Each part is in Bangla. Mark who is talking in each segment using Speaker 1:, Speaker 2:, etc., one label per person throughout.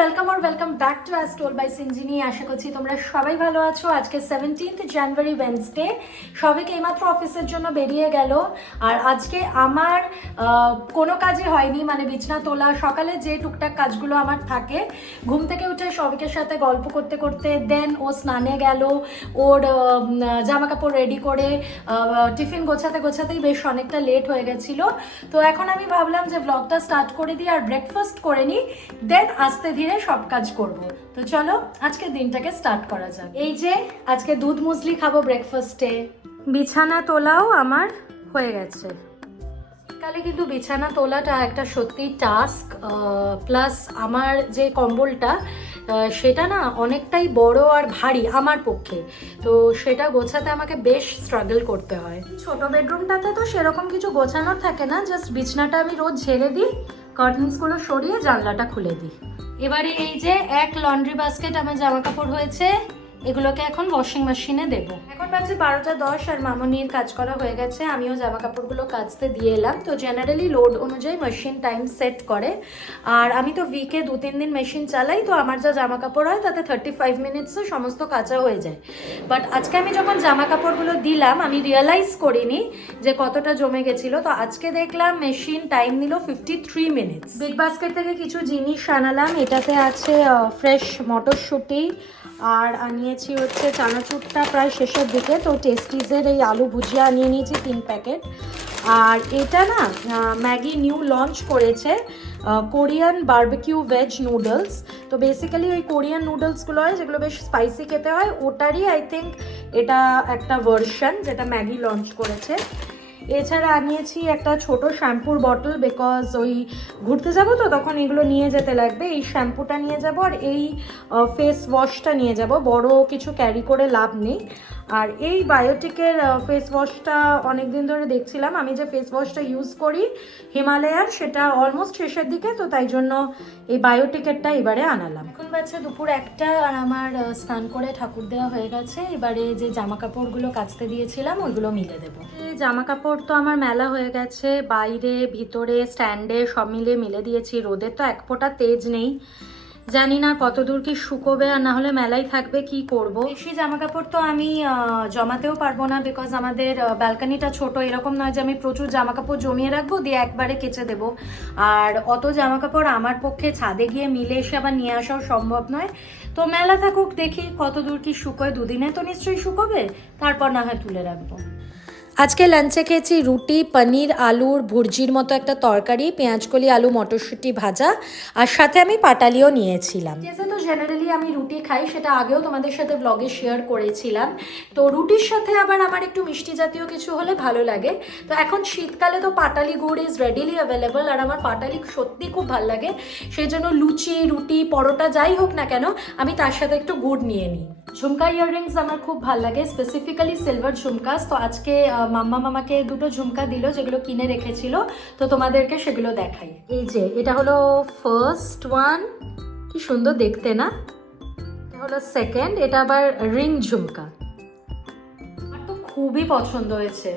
Speaker 1: Welcome R welcome back to as told by Sinjini আশা করছি তোমরা সবাই ভালো আছো। আজকে সেভেন্টিন্থ জানুয়ারি ওয়েন্সডে সবাইকে এইমাত্র অফিসের জন্য বেরিয়ে গেল। আর আজকে আমার কোনো কাজই হয়নি। মানে বিছনা তোলা, সকালে যে টুকটাক কাজগুলো আমার থাকে, ঘুম থেকে উঠে সবিকের সাথে গল্প করতে করতে দেন ও স্নানে গেল, ওর জামা কাপড় রেডি করে টিফিন গোছাতে গোছাতেই বেশ অনেকটা লেট হয়ে গেছিল। তো এখন আমি ভাবলাম যে ব্লগটা স্টার্ট করে দিই আর ব্রেকফাস্ট করে নিই। দেন আস্তে ধীরে সব কাজ করব। তো চলো আজকে দিনটাকে স্টার্ট করা যাক। এই যে আজকে দুধ মুসলি খাব ব্রেকফাস্টে বিছানা তোলাও আমার হয়ে গেছে। কালে কিন্তু বিছানা তোলাটা একটা সত্যি টাস্ক প্লাস আমার যে কম্বলটা সেটা না অনেকটাই বড় আর ভারী আমার পক্ষে। তো সেটা গোছাতে আমাকে বেশ স্ট্রাগল করতে হয়। ছোট বেডরুমটাতে তো সেরকম কিছু গোছানোর থাকে না জাস্ট বিছনাটা আমি রোজ ঝেড়ে দিই কার্টেন্সগুলো সরিয়ে জানলাটা খুলে দিই। এবারে এই যে এক লন্ড্রি বাস্কেট আমার জামা কাপড় হয়েছে। এগুলোকে এখন ওয়াশিং মেশিনে দেব। এখন বাজে বারোটা দশ আর মামনির কাজ করা হয়ে গেছে। আমিও জামা কাপড়গুলো কাচতে দিয়ে এলাম। তো জেনারেলি লোড অনুযায়ী মেশিন টাইম সেট করে। আর আমি তো উইকে দু তিন দিন মেশিন চালাই, তো আমার যা জামা কাপড় হয়, তাতে থার্টি ফাইভ মিনিটসে সমস্ত কাঁচা হয়ে যায়। বাট আজকে আমি যখন জামা কাপড়গুলো দিলাম, আমি রিয়েলাইজ করিনি যে কতটা জমে গেছিল। তো আজকে দেখলাম মেশিন টাইম নিল fifty three minutes big basket থেকে কিছু জিনিস আনালাম। এটাতে আছে ফ্রেশ মটরশুঁটি, আর আনিয়েছি হচ্ছে চানাচুরটা প্রায় শেষের দিকে। তো টেস্টিজের এই আলু ভুজিয়া নিয়ে নিয়েছি তিন প্যাকেট। আর এটা না ম্যাগি নিউ লঞ্চ করেছে কোরিয়ান বার্বিকিউ ভেজ নুডলস। তো বেসিক্যালি ওই কোরিয়ান নুডলসগুলো হয়, যেগুলো বেশ স্পাইসি খেতে হয়। ওটারই আই থিঙ্ক এটা একটা ভার্সন যেটা ম্যাগি লঞ্চ করেছে। এছাড়া আনিয়েছি একটা ছোট শ্যাম্পুর বটল বিকজ ওই ঘুরতে যাব তো, তখন এগুলো নিয়ে যেতে লাগবে। এই শ্যাম্পুটা নিয়ে যাব আর এই ফেস ওয়াশটা নিয়ে যাব। বড় কিছু ক্যারি করে লাভ নেই। আর এই বায়োটিকের ফেস ওয়াশটা অনেক দিন ধরে দেখছিলাম। আমি যে ফেস ওয়াশটা ইউজ করি হিমালয়ার সেটা অলমোস্ট শেষের দিকে তো তাই জন্য এই বায়োটিকেরটা এবারে আনালাম। এখন বাচ্চা দুপুর একটা আর আমার স্নান করে ঠাকুর দেওয়া হয়ে গেছে। এবারে যে জামা কাপড়গুলো কাচতে দিয়েছিলাম ওইগুলো মিলে দেবো। এই জামা কাপড় তো আমার মেলা হয়ে গেছে। বাইরে ভিতরে স্ট্যান্ডে সব মিলে মিলে দিয়েছি। রোদের তো এক ফোঁটা তেজ নেই। জানি না কতদূর কি শুকোবে আর না হলে মেলাই থাকবে, কি করব? বেশি জামা কাপড় তো আমি জমাতেও পারব না বিকজ আমাদের ব্যালকানিটা ছোট, এরকম নয় যে আমি প্রচুর জামা কাপড় জমিয়ে রাখব, দিয়ে একবারে কেচে দেবো। আর অত জামা কাপড় আমার পক্ষে ছাদে গিয়ে মিলে এসে আবার নিয়ে আসাও সম্ভব নয়। তো মেলা থাকুক, দেখি কতদূর কি শুকোয়, দুদিনে তো নিশ্চয়ই শুকোবে, তারপর না হয় তুলে রাখব। আজকে লাঞ্চে খেয়েছি রুটি, পনির, আলুর ভুর্জির মতো একটা তরকারি পেঁয়াজকলি আলু, মটরশুঁটি ভাজা, আর সাথে আমি পাটালিও নিয়েছিলাম। তো জেনারেলি আমি রুটি খাই, সেটা আগেও তোমাদের সাথে ব্লগে শেয়ার করেছিলাম। তো রুটির সাথে আবার আমার একটু মিষ্টি জাতীয় কিছু হলে ভালো লাগে। তো এখন শীতকালে তো পাটালি গুড় ইজ রেডিলি অ্যাভেলেবল আর আমার পাটালি সত্যি খুব ভালো লাগে। সেই জন্য লুচি, রুটি, পরোটা যাই হোক না কেন, আমি তার সাথে একটু গুড় নিয়ে নিই। ঝুমকা ইয়াররিংস আমার খুব ভালো লাগে স্পেসিফিক্যালি সিলভার ঝুমকাস তো আজকে মাম্মা মামাকে দুটো ঝুমকা দিল, যেগুলো কিনে রেখেছিল, তো তোমাদেরকে সেগুলো দেখাই। এই যে, এটা হলো ফার্স্ট ওয়ান কি সুন্দর দেখতে না? এটা হলো সেকেন্ড এটা আবার রিং ঝুমকা। আমার তো খুবই পছন্দ হয়েছে।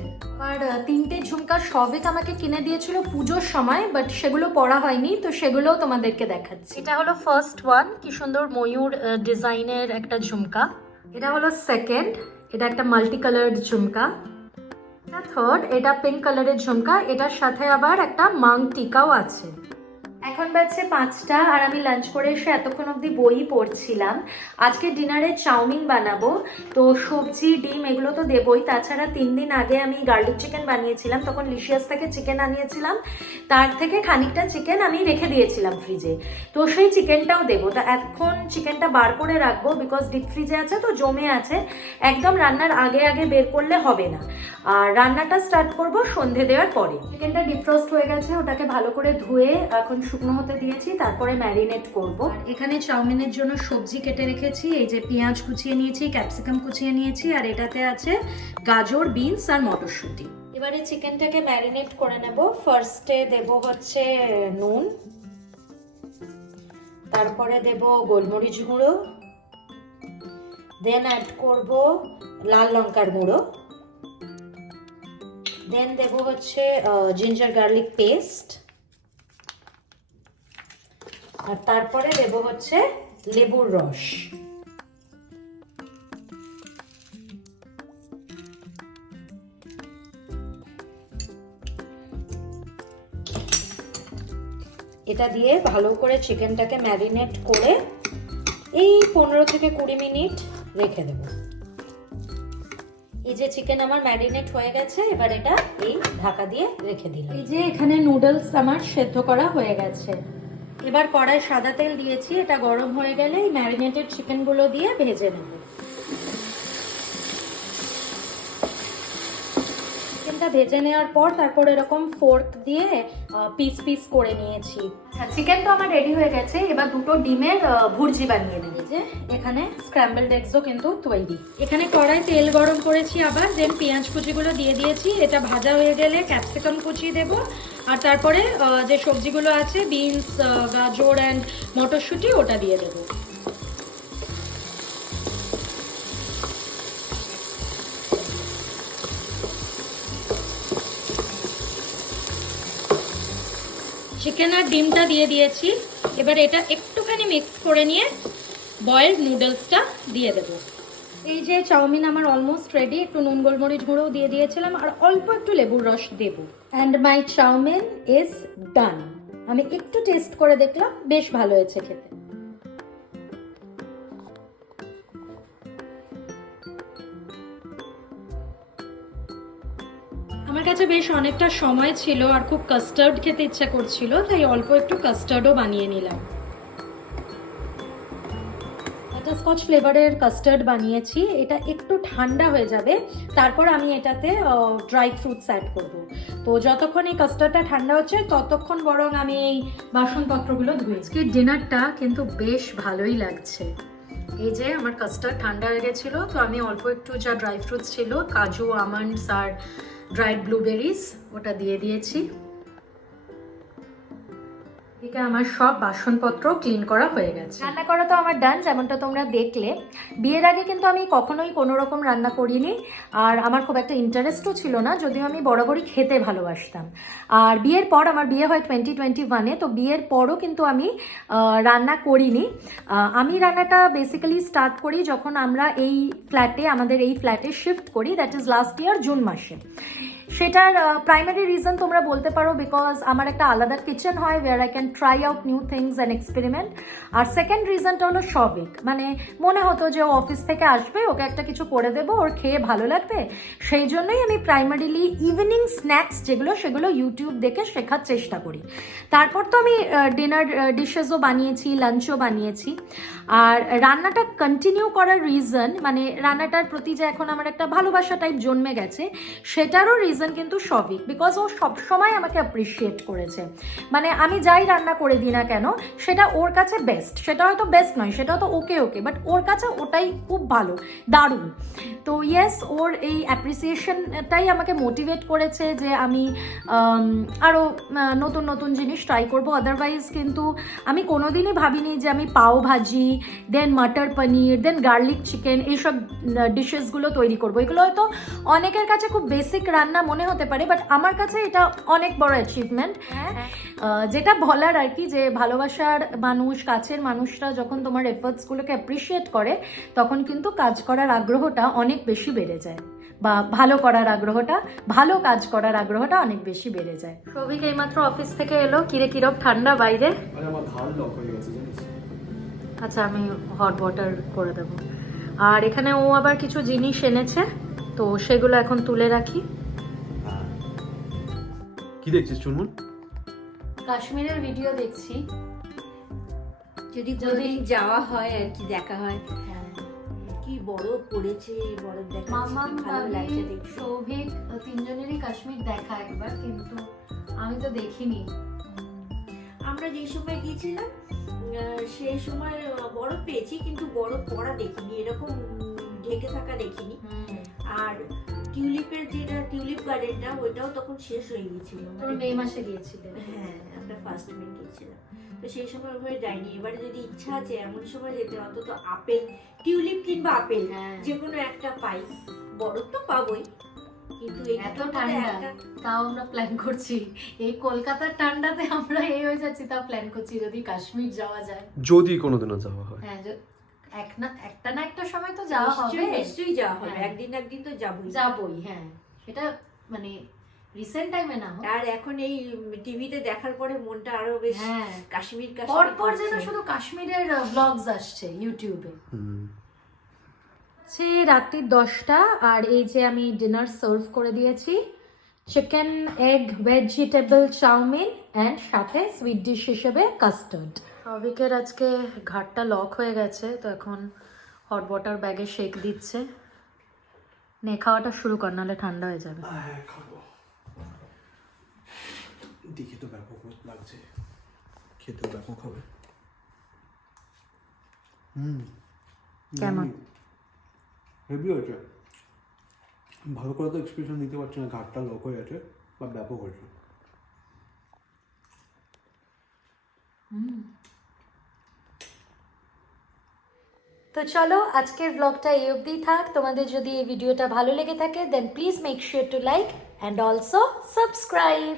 Speaker 1: আর তিনটে ঝুমকা সবেত আমাকে কিনে দিয়েছিল পুজোর সময় বাট সেগুলো পরা হয়নি, তো সেগুলোও তোমাদেরকে দেখাচ্ছি। এটা হলো ফার্স্ট ওয়ান কি সুন্দর ময়ূর ডিজাইনের একটা ঝুমকা। এটা হলো সেকেন্ড এটা একটা মাল্টি কালার্ড ঝুমকা। থার্ড এটা পিঙ্ক কালারের ঝুমকা এটার সাথে আবার একটা মাং টিকাও আছে। এখন বাজছে পাঁচটা আর আমি লাঞ্চ করে এসে এতক্ষণ অবধি বই পড়ছিলাম। আজকে ডিনারে চাউমিন বানাবো। তো সবজি, ডিম এগুলো তো দেবই। তাছাড়া তিন দিন আগে আমি গার্লিক চিকেন বানিয়েছিলাম। তখন লিশিয়াস থেকে চিকেন আনিয়েছিলাম। তার থেকে খানিকটা চিকেন আমি রেখে দিয়েছিলাম ফ্রিজে তো সেই চিকেনটাও দেবো। তা এখন চিকেনটা বার করে রাখব বিকজ ডিপ ফ্রিজে আছে তো, জমে আছে। একদম রান্নার আগে আগে বের করলে হবে না। আর রান্নাটা স্টার্ট করব সন্ধে দেওয়ার পরে। চিকেনটা ডিফ্রস্ট হয়ে গেছে, ওটাকে ভালো করে ধুয়ে এখন শুকনো হতে দিয়েছি তারপরে ম্যারিনেট করব। এখানে চাউমিনের জন্য সবজি কেটে রেখেছি এই যে পেঁয়াজ কুচিয়ে নিয়েছি ক্যাপসিকাম কুচিয়ে নিয়েছি আর এটাতে আছে গাজর বিনস আর মটরশুঁটি। এবারে চিকেনটাকে ম্যারিনেট করে নেব। ফার্স্টে দেব হচ্ছে নুন তারপরে দেব গোলমরিচ গুঁড়ো দেন অ্যাড করব লাল লঙ্কার গুঁড়ো দেন দেব হচ্ছে জিঞ্জার গার্লিক পেস্ট আর তারপরে দেবো হচ্ছে লেবুর রস। এটা দিয়ে ভালো করে চিকেনটাকে ম্যারিনেট করে এই পনেরো থেকে কুড়ি মিনিট রেখে দেবো। এই যে চিকেন আমার ম্যারিনেট হয়ে গেছে, এবার এটা এই ঢাকা দিয়ে রেখে দিলাম। এই যে এখানে নুডলস আমার সেদ্ধ করা হয়ে গেছে। এবার কড়াই সাদা তেল দিয়েছি, এটা গরম হয়ে গেলে এই ম্যারিনেটেড চিকেনগুলো দিয়ে ভেজে নেব। চিকেনটা ভেজে নেওয়ার পর তারপর এরকম ফোর্ক দিয়ে পিস পিস করে নিয়েছি। আচ্ছা চিকেন তো আমার রেডি হয়ে গেছে। এবার দুটো ডিমের ভুর্জি বানিয়ে নেব। যে এখানে স্ক্র্যাম্বলড এগসও কিন্তু তৈরি। এখানে কড়াই তেল গরম করেছি আবার দেন পেঁয়াজ কুচিগুলো দিয়ে দিয়েছি। এটা ভাজা হয়ে গেলে ক্যাপসিকাম কুচি দেব। আর তারপরে যে সবজিগুলো আছে বিনস গাজর অ্যান্ড মটরশুঁটি ওটা দিয়ে দেবো। চিকেন আর ডিমটা দিয়ে দিয়েছি। এবার এটা একটুখানি মিক্স করে নিয়ে বয়েলড নুডলসটা দিয়ে দেব। এই যে চাউমিন আমার অলমোস্ট রেডি একটু নুন, গোলমরিচ গুঁড়োও দিয়ে দিয়েছিলাম, আর অল্প একটু লেবুর রস দেব। And my chowmein is done আমি একটু টেস্ট করে দেখলাম, বেশ ভালো হয়েছে খেতে। আমার কাছে বেশ অনেকটা সময় ছিল আর খুব কাস্টার্ড খেতে ইচ্ছা করছিল, তাই অল্প একটু কাস্টার্ডও বানিয়ে নিলাম। স্কচ ফ্লেভারের কাস্টার্ড বানিয়েছি, এটা একটু ঠান্ডা হয়ে যাবে, তারপর আমি এটাতে ড্রাই ফ্রুটস অ্যাড করব। তো যতক্ষণ এই কাস্টার্ডটা ঠান্ডা হচ্ছে, ততক্ষণ বরং আমি এই বাসনপত্রগুলো ধুয়ে আজকে ডিনারটা কিন্তু বেশ ভালোই লাগছে। এই যে আমার কাস্টার্ড ঠান্ডা হয়ে গেছিল, তো আমি অল্প একটু যা ড্রাই ফ্রুটস ছিল, কাজু আমন্ডস আর ড্রাইড ব্লুবেরিজ ওটা দিয়ে দিয়েছি। এটা আমার সব বাসনপত্র ক্লিন করা হয়ে গেছে। রান্না করা তো আমার ডান যেমনটা তোমরা দেখলে। বিয়ের আগে কিন্তু আমি কখনোই কোনো রকম রান্না করিনি, আর আমার খুব একটা ইন্টারেস্টও ছিল না, যদিও আমি বরাবরই খেতে ভালোবাসতাম। আর বিয়ের পর, আমার বিয়ে হয় টোয়েন্টি টোয়েন্টি ওয়ানে তো বিয়ের পরও কিন্তু আমি রান্না করিনি। আমি রান্নাটা বেসিক্যালি স্টার্ট করি যখন আমরা এই ফ্ল্যাটে আমাদের এই ফ্ল্যাটে শিফট করি that is last year June মাসে। সেটার প্রাইমারি রিজন তোমরা বলতে পারো বিকজ আমার একটা আলাদা কিচেন হয় where I can try out new things and experiment R second রিজনটা হলো সবিক মানে মনে হতো যে ও অফিস থেকে আসবে, ওকে একটা কিছু করে দেবো, ওর খেয়ে ভালো লাগবে। সেই জন্যই আমি প্রাইমারিলি ইভিনিং স্ন্যাক্স যেগুলো, সেগুলো ইউটিউব দেখে শেখার চেষ্টা করি। তারপর তো আমি ডিনার ডিশেসও বানিয়েছি লাঞ্চও বানিয়েছি। আর রান্নাটা কন্টিনিউ করার রিজন মানে রান্নাটার প্রতি যে এখন আমার একটা ভালোবাসা টাইপ জন্মে গেছে, সেটারও রিজন কিন্তু সবিক বিকজ ও সবসময় আমাকে অ্যাপ্রিসিয়েট করেছে। মানে আমি যাই রান্না করে দিই না কেন, সেটা ওর কাছে বেস্ট সেটা হয়তো বেস্ট নয়, সেটা তো ওকে ওকে বাট ওর কাছে ওটাই খুব ভালো, দারুণ। তো ইয়েস ওর এই অ্যাপ্রিসিয়েশনটাই আমাকে মোটিভেট করেছে যে আমি আরও নতুন নতুন জিনিস ট্রাই করব। আদারওয়াইজ কিন্তু আমি কোনোদিনই ভাবিনি যে আমি পাও ভাজি দেন মাটার পনির দেন গার্লিক চিকেন এইসব ডিশেসগুলো তৈরি করব। এগুলো হয়তো অনেকের কাছে খুব বেসিক রান্না মনে হতে পারে বাট আমার কাছে এটা অনেক বড় অ্যাচিভমেন্ট যেটা বলার আর কি যে ভালোবাসার মানুষ কাছের মানুষরা যখন তোমার এফার্টসগুলোকে অ্যাপ্রিসিয়েট করে তখন কিন্তু কাজ করার আগ্রহটা অনেক বেশি বেড়ে যায়। বা ভালো করার আগ্রহটা ভালো কাজ করার আগ্রহটা অনেক বেশি বেড়ে যায়। সৌভিক এইমাত্র অফিস থেকে এলো। কিরে কিরক ঠান্ডা বাইরে?
Speaker 2: হয়ে
Speaker 1: আচ্ছা আমি হট ওয়াটার করে দেবো। আর এখানে ও আবার কিছু জিনিস এনেছে তো সেগুলো এখন তুলে রাখি।
Speaker 2: কি দেখছিস চুনমুন?
Speaker 1: কাশ্মীরের ভিডিও দেখছি।
Speaker 3: যদি
Speaker 1: যদি-
Speaker 3: যাওয়া হয় আর কি দেখা হয়। কি বরফ পড়েছে বরফ দেখা
Speaker 1: মামাম
Speaker 3: ভালো লাগছে
Speaker 1: সৌভিক তিনজনেরই কাশ্মীর দেখা একবার কিন্তু আমি তো দেখিনি।
Speaker 3: আমরা যে সময় গিয়েছিলাম আহ, সেই সময় বরফ পেয়েছি কিন্তু বরফ পড়া দেখিনি এরকম ঢেকে থাকা দেখিনি। আর টিউলিপের যেটা টিউলিপ গার্ডেনটা ওইটাও তখন শেষ হয়ে গিয়েছিল।
Speaker 1: তোর মে মাসে গিয়েছিলেন
Speaker 3: হ্যাঁ আমরা ফার্স্ট মে গিয়েছিলাম। তো সেই সময় ওখানে যাইনি। এবারে যদি ইচ্ছা আছে এমন সময় যেতে অন্তত আপেল টিউলিপ কিংবা আপেল
Speaker 1: হ্যাঁ।
Speaker 3: যে কোনো একটা পাই। বরফ তো পাবোই। কিন্তু
Speaker 1: এত ঠান্ডা। তাও আমরা প্ল্যান করছি। এই কলকাতার ঠান্ডাতে আমরা এই হয়ে যাচ্ছি তাও প্ল্যান করছি যদি কাশ্মীর যাওয়া যায়।
Speaker 2: যদি কোনোদিনও যাওয়া হয়।
Speaker 1: হ্যাঁ এক না একটা না একটা সময় তো যাওয়া হবে।
Speaker 3: নিশ্চয়ই যাওয়া হবে।
Speaker 1: হ্যাঁ।
Speaker 3: একদিন একদিন তো যাবোই।
Speaker 1: যাবই হ্যাঁ। সেটা মানে রিসেন্ট টাইমে না।
Speaker 3: আর এখন এই টিভিতে দেখার পরে মনটা আরও বেশ
Speaker 1: হ্যাঁ।
Speaker 3: কাশ্মীর কাশ্মীর
Speaker 1: পর যেন শুধু কাশ্মীরের ব্লগস আসছে ইউটিউবে
Speaker 2: হুম।
Speaker 1: হচ্ছে রাত্রি দশটা আর এই যে আমি ডিনার সার্ভ করে দিয়েছি। Chicken egg vegetable chowmein and সাথে সুইট ডিশ হিসেবে কাস্টার্ড অবিকের আজকে ঘাটটা লক হয়ে গেছে তো এখন হট ওয়াটার ব্যাগে শেক দিচ্ছে। নে খাওয়াটা শুরু কর নাহলে ঠান্ডা হয়ে যাবে।
Speaker 2: হ্যাঁ খাব। দেখে তো ব্যাপক লাগছে। খেতেও ব্যাপক হবে। হুম
Speaker 1: কেমন?
Speaker 2: হেভি হয়েছে। ভালো করে তো এক্সপ্রেশন দিতে পারছি না ঘাটটা লক হয়ে আছে বা ব্যাপক হয়েছে।
Speaker 1: তো চলো, আজকের ব্লগটা এই অবধি থাক। তোমাদের যদি এই ভিডিওটা ভালো লেগে থাকে then please make sure to like and also subscribe